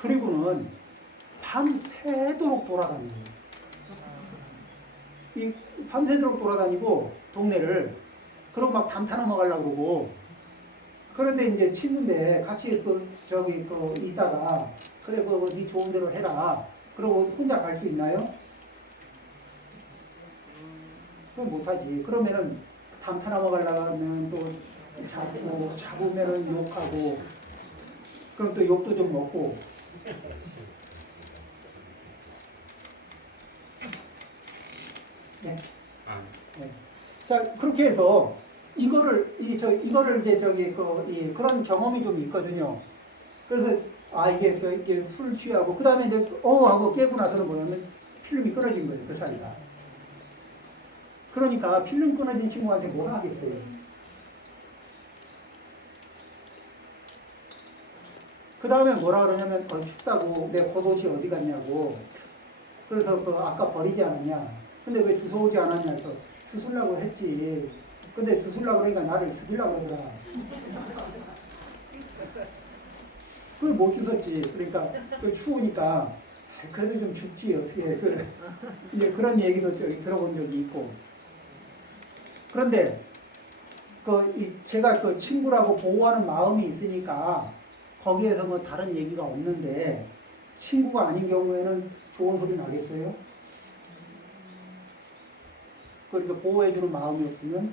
그리고는 밤새도록 돌아다니고 이 밤새도록 돌아다니고 동네를 그러고 막 담타 넘어가려고 그러고 그런데 이제 친구인데 같이 있다가 그래 네 좋은 대로 해라 그러고 혼자 갈 수 있나요? 그럼 못하지. 그러면은 담타 넘어가려고 하면 또 잡으면은 욕하고 그럼 또 욕도 좀 먹고 네. 네. 자 그렇게 해서 이거를 이제 그런 경험이 좀 있거든요. 그래서 이게 술 취하고 그 다음에 이제 하고 깨고 나서는 뭐냐면 필름이 끊어진 거예요. 그 사이가. 그러니까 필름 끊어진 친구한테 뭐라 하겠어요. 그 다음에 뭐라 그러냐면 춥다고 내 겉옷이 어디 갔냐고. 그래서 아까 버리지 않았냐. 근데 왜 주워오지 않았냐 해서 주술라고 했지. 근데 주술라고 그러니까 나를 죽이려고 그러더라. 그걸 못 주웠지. 그러니까 추우니까 그래도 좀 죽지 어떻게. 이제 그런 얘기도 들어본 적이 있고. 그런데 제가 친구라고 보호하는 마음이 있으니까 거기에서 뭐 다른 얘기가 없는데 친구가 아닌 경우에는 좋은 소리 나겠어요? 그러니까 보호해주는 마음이 없으면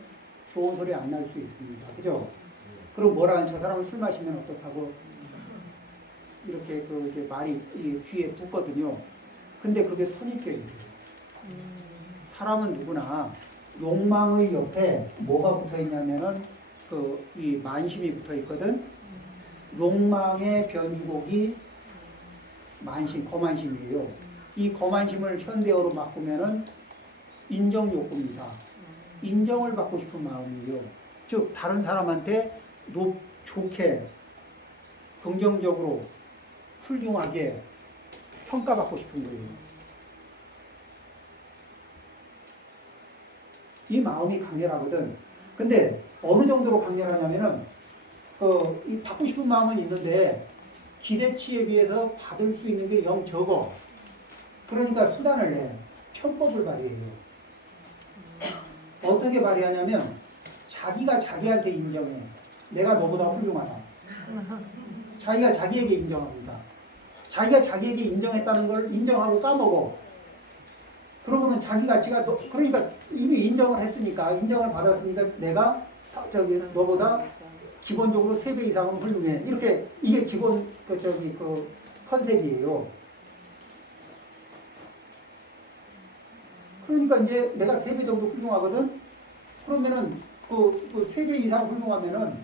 좋은 소리 안 날 수 있습니다. 그죠? 그럼 뭐라 저 사람은 술 마시면 어떡하고 이렇게 이제 말이 귀에 붙거든요. 근데 그게 선입견이에요. 사람은 누구나 욕망의 옆에 뭐가 붙어 있냐면은 이 만심이 붙어 있거든. 욕망의 변주곡이 만심, 거만심이에요. 이 거만심을 현대어로 바꾸면은 인정욕구입니다. 인정을 받고 싶은 마음이에요. 즉 다른 사람한테 좋게 긍정적으로 훌륭하게 평가받고 싶은 거예요. 이 마음이 강렬하거든. 근데 어느 정도로 강렬하냐면은 이 받고 싶은 마음은 있는데 기대치에 비해서 받을 수 있는 게 영 적어. 그러니까 수단을 내. 편법을 발휘해요. 어떻게 발휘하냐면 자기가 자기한테 인정해. 내가 너보다 훌륭하다. 자기가 자기에게 인정합니다. 자기가 자기에게 인정했다는 걸 인정하고 까먹어. 그러고는 자기 가치가 그러니까 이미 인정을 했으니까 인정을 받았으니까 내가 너보다 기본적으로 3배 이상은 훌륭해. 이렇게 이게 기본 컨셉이에요. 그러니까 이제 내가 3배 정도 훌륭하거든. 그러면은 3배 이상 훌륭하면은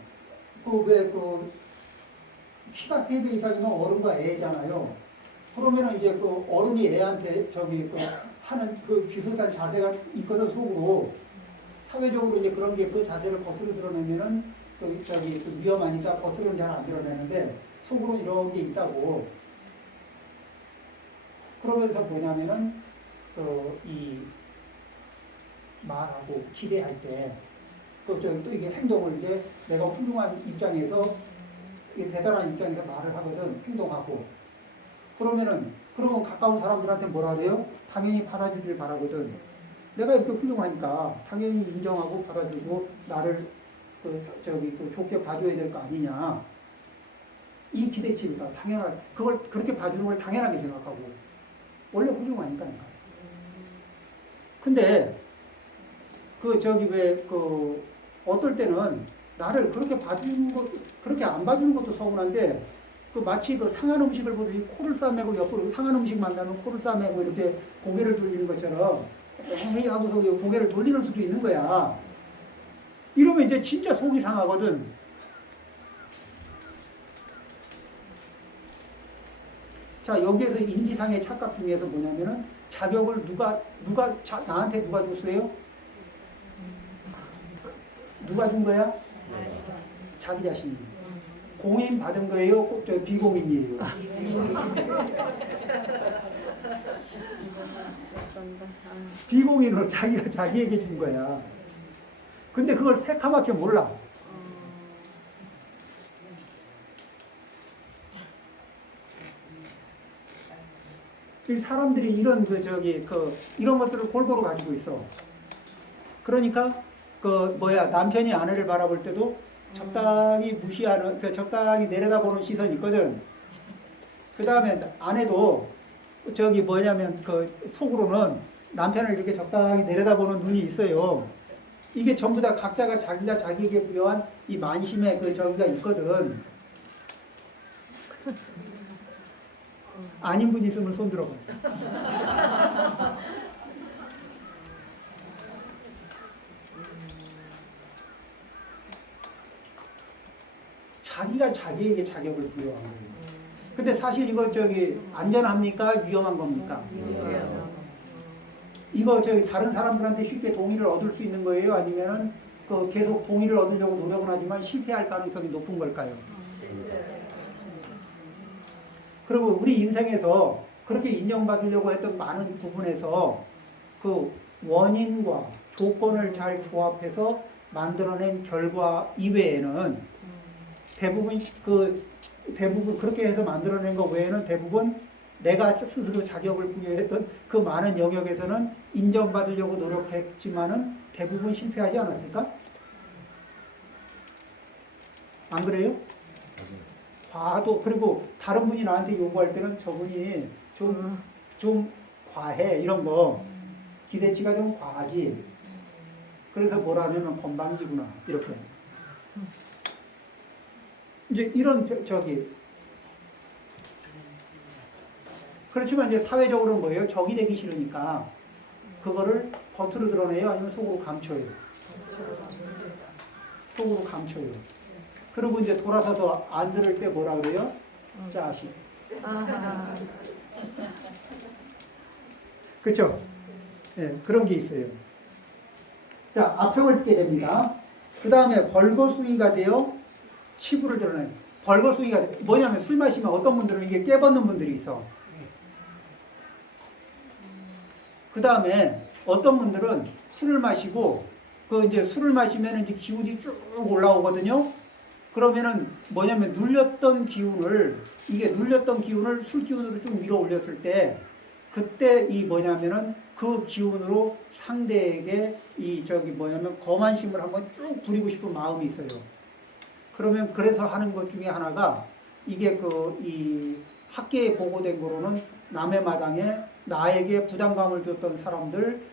키가 3배 이상이면 어른과 애잖아요. 그러면은 이제 어른이 애한테 하는 귀술산 자세가 있거든. 속으로 사회적으로 이제 그런 게 자세를 겉으로 드러내면은 위험하니까 겉으로는 잘 안 드러내는데 속으로 이런 게 있다고. 그러면서 뭐냐면은 이 말하고 기대할 때 또 이게 행동을 이제 내가 훌륭한 입장에서 대단한 입장에서 말을 하거든. 행동하고. 그러면 가까운 사람들한테 뭐라 그래요? 당연히 받아주길 바라거든. 내가 이렇게 훌륭하니까 당연히 인정하고 받아주고 나를 좋게 봐줘야 될 거 아니냐. 이 기대치니까 당연하게 그걸 그렇게 봐주는 걸 당연하게 생각하고 원래 훌륭하니까. 근데 어떨 때는 나를 그렇게 봐주는 것 그렇게 안 봐주는 것도 서운한데 마치 상한 음식을 보듯이 코를 싸매고 옆으로 상한 음식 만나면 코를 싸매고 이렇게 고개를 돌리는 것처럼 에이 하고서 고개를 돌리는 수도 있는 거야. 이러면 이제 진짜 속이 상하거든. 자, 여기에서 인지상의 착각 중에서 뭐냐면은 자격을 나한테 누가 줬어요? 누가 준 거야? 자기 자신이. 공인 받은 거예요? 비공인이에요? 비공인으로 자기가 자기에게 준 거야. 근데 그걸 새카맣게 몰라. 이 사람들이 이런 이런 것들을 골고루 가지고 있어. 그러니까 남편이 아내를 바라볼 때도 적당히 무시하는, 적당히 내려다보는 시선이 있거든. 그 다음에 아내도 속으로는 남편을 이렇게 적당히 내려다보는 눈이 있어요. 이게 전부 다 각자가 자기가 자기에게 부여한 이 만심의 저기가 있거든. 아닌 분 있으면 손 들어봐. 자기가 자기에게 자격을 부여한 거예요. 근데 사실 이거 안전합니까? 위험한 겁니까? 이거 다른 사람들한테 쉽게 동의를 얻을 수 있는 거예요? 아니면은 계속 동의를 얻으려고 노력은 하지만 실패할 가능성이 높은 걸까요? 그리고 우리 인생에서 그렇게 인정받으려고 했던 많은 부분에서 그 원인과 조건을 잘 조합해서 만들어낸 결과 이외에는 대부분 그렇게 해서 만들어낸 것 외에는 대부분 내가 스스로 자격을 부여했던 그 많은 영역에서는 인정받으려고 노력했지만은 대부분 실패하지 않았을까? 안 그래요? 그리고 다른 분이 나한테 요구할 때는 저분이 좀 과해, 이런 거. 기대치가 좀 과하지. 그래서 뭐라 하냐면 건방지구나, 이렇게. 이제 이런 그렇지만 이제 사회적으로는 뭐예요? 적이 되기 싫으니까 그거를 겉으로 드러내요? 아니면 속으로 감춰요? 속으로 감춰요. 그리고 이제 돌아서서 안 들을 때 뭐라 그래요? 자식. 그렇죠? 네, 그런 게 있어요. 자, 악평을 듣게 됩니다. 그 다음에 벌거숭이가 되어 치부를 드러내요. 벌거숭이가 뭐냐면 술 마시면 어떤 분들은 이게 깨벗는 분들이 있어. 그 다음에 어떤 분들은 술을 마시고 이제 술을 마시면 이제 기운이 쭉 올라오거든요. 그러면은 뭐냐면 눌렸던 기운을 술 기운으로 쭉 밀어 올렸을 때 그때 뭐냐면은 그 기운으로 상대에게 거만심을 한번 쭉 부리고 싶은 마음이 있어요. 그러면 그래서 하는 것 중에 하나가 이게 이 학계에 보고된 거로는 남의 마당에 나에게 부담감을 줬던 사람들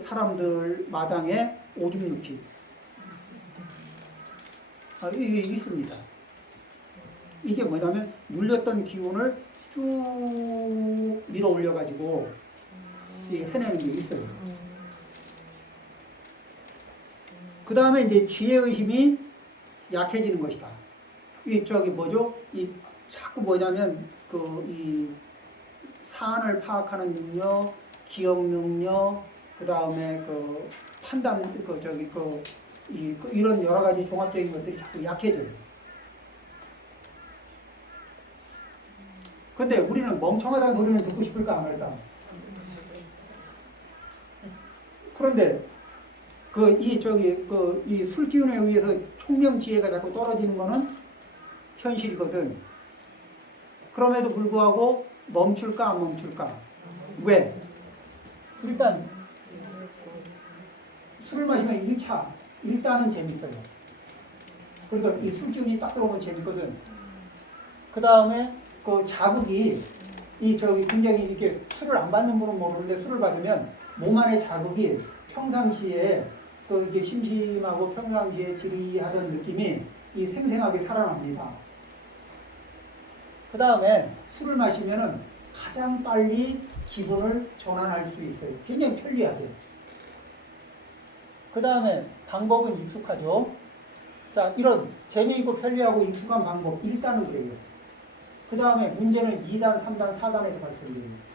사람들 마당에 오줌 넣기. 이게 있습니다. 이게 뭐냐면 눌렸던 기운을 쭉 밀어 올려가지고 해내는 게 있어요. 그 다음에 이제 지혜의 힘이 약해지는 것이다. 자꾸 뭐냐면 이 사안을 파악하는 능력, 기억 능력, 그 다음에 판단, 이런 여러 가지 종합적인 것들이 자꾸 약해져요. 근데 우리는 멍청하다는 소리는 듣고 싶을까 안 할까? 그런데 이 술기운에 의해서 총명지혜가 자꾸 떨어지는 거는 현실이거든. 그럼에도 불구하고 멈출까 안 멈출까? 왜? 일단 술을 마시면 1차 일단은 재밌어요. 그러니까 이 술기운이 딱 들어오면 재밌거든. 그 다음에 자극이 굉장히 이렇게 술을 안 받는 분은 모르는데 술을 받으면 몸 안의 자극이 평상시에 이게 심심하고 평상시에 지리하던 느낌이 생생하게 살아납니다. 그 다음에 술을 마시면은 가장 빨리 기분을 전환할 수 있어요. 굉장히 편리하게. 그 다음에 방법은 익숙하죠. 자, 이런 재미있고 편리하고 익숙한 방법 1단은 그래요. 그 다음에 문제는 2단, 3단, 4단에서 발생돼요.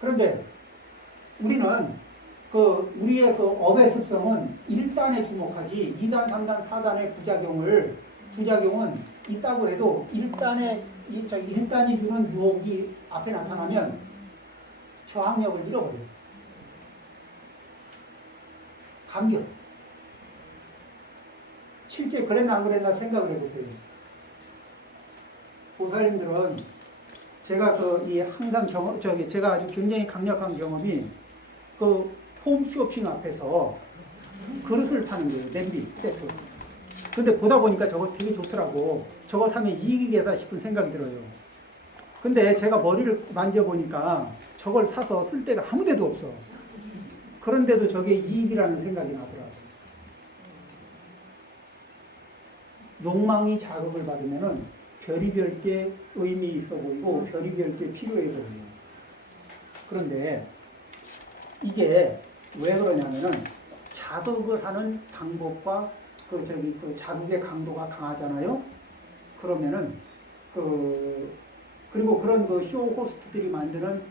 그런데 우리는 우리의 업의 습성은 1단에 주목하지 2단, 3단, 4단의 부작용은 있다고 해도 1단이 주는 유혹이 앞에 나타나면 저항력을 잃어버려요. 감격. 실제 그랬나 안 그랬나 생각을 해보세요. 보살님들은 제가 항상 제가 아주 굉장히 강력한 경험이 홈쇼핑 앞에서 그릇을 파는 거예요. 냄비 세트. 근데 보다 보니까 저거 되게 좋더라고. 저거 사면 이익이겠다 싶은 생각이 들어요. 근데 제가 머리를 만져보니까 저걸 사서 쓸 데가 아무 데도 없어. 그런데도 저게 이익이라는 생각이 나더라고요. 욕망이 자극을 받으면은 별의별 게 의미 있어 보이고 별의별 게 필요해 보여요. 그런데 이게 왜 그러냐면은 자극을 하는 방법과 자극의 강도가 강하잖아요. 그러면은 그리고 그런 쇼 호스트들이 만드는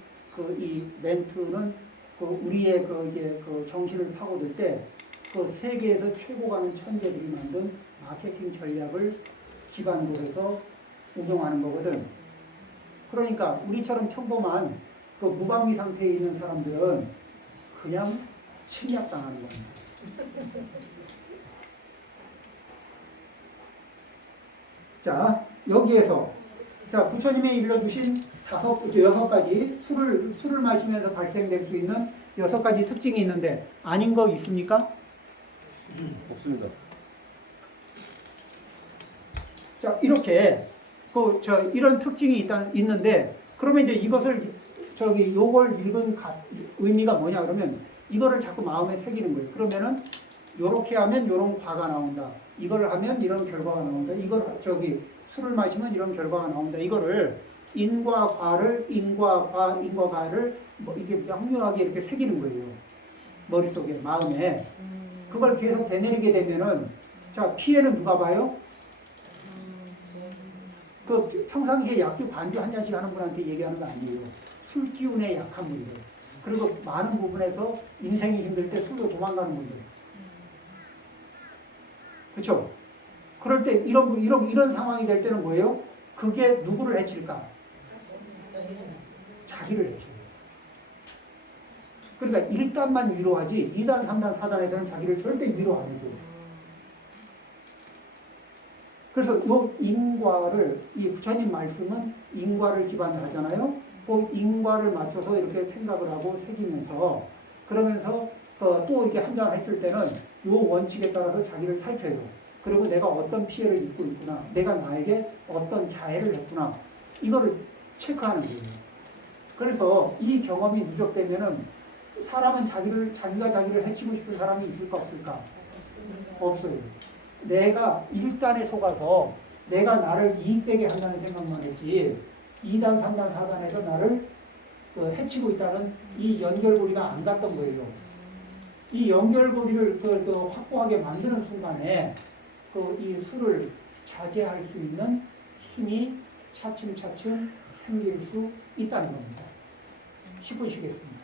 이 멘트는 우리의 정신을 파고들 때 세계에서 최고 가는 천재들이 만든 마케팅 전략을 기반으로 해서 운영하는 거거든. 그러니까 우리처럼 평범한 무방비 상태에 있는 사람들은 그냥 침략당하는 겁니다. 자, 여기에서 부처님이 일러주신 6가지 술을 마시면서 발생될 수 있는 6가지 특징이 있는데 아닌 거 있습니까? 없습니다. 자, 이렇게 이런 특징이 있는데 그러면 이제 이것을 요걸 읽은 의미가 뭐냐 그러면 이거를 자꾸 마음에 새기는 거예요. 그러면은 요렇게 하면 요런 과가 나온다. 이걸 하면 이런 결과가 나온다. 술을 마시면 이런 결과가 나온다. 이거를 인과 과를 이게 명료하게 이렇게 새기는 거예요. 머릿속에, 마음에. 그걸 계속 되뇌리게 되면은 피해는 누가 봐요? 평상시에 약주 반주 한 잔씩 하는 분한테 얘기하는 거 아니에요. 술 기운에 약한 분들. 그리고 많은 부분에서 인생이 힘들 때 술로 도망가는 분들. 그렇죠? 그럴 때 이런 상황이 될 때는 뭐예요? 그게 누구를 해칠까? 자기를 해쳐요. 그러니까 1단만 위로하지 2단, 3단, 4단에서는 자기를 절대 위로 안 해줘요. 그래서 이 부처님 말씀은 인과를 기반으로 하잖아요. 그 인과를 맞춰서 이렇게 생각을 하고 새기면서 그러면서 또 이렇게 한잔 했을 때는 요 원칙에 따라서 자기를 살펴요. 그리고 내가 어떤 피해를 입고 있구나. 내가 나에게 어떤 자해를 했구나. 이거를 체크하는 거예요. 그래서 이 경험이 누적되면은 사람은 자기가 자기를 해치고 싶은 사람이 있을까 없을까? 없어요. 내가 1단에 속아서 내가 나를 이익되게 한다는 생각만 했지 2단, 3단, 4단에서 나를 해치고 있다는 이 연결고리가 안 갔던 거예요. 이 연결고리를 확고하게 만드는 순간에 이 술을 자제할 수 있는 힘이 차츰차츰 생길 수 있다는 겁니다. 10분 쉬겠습니다.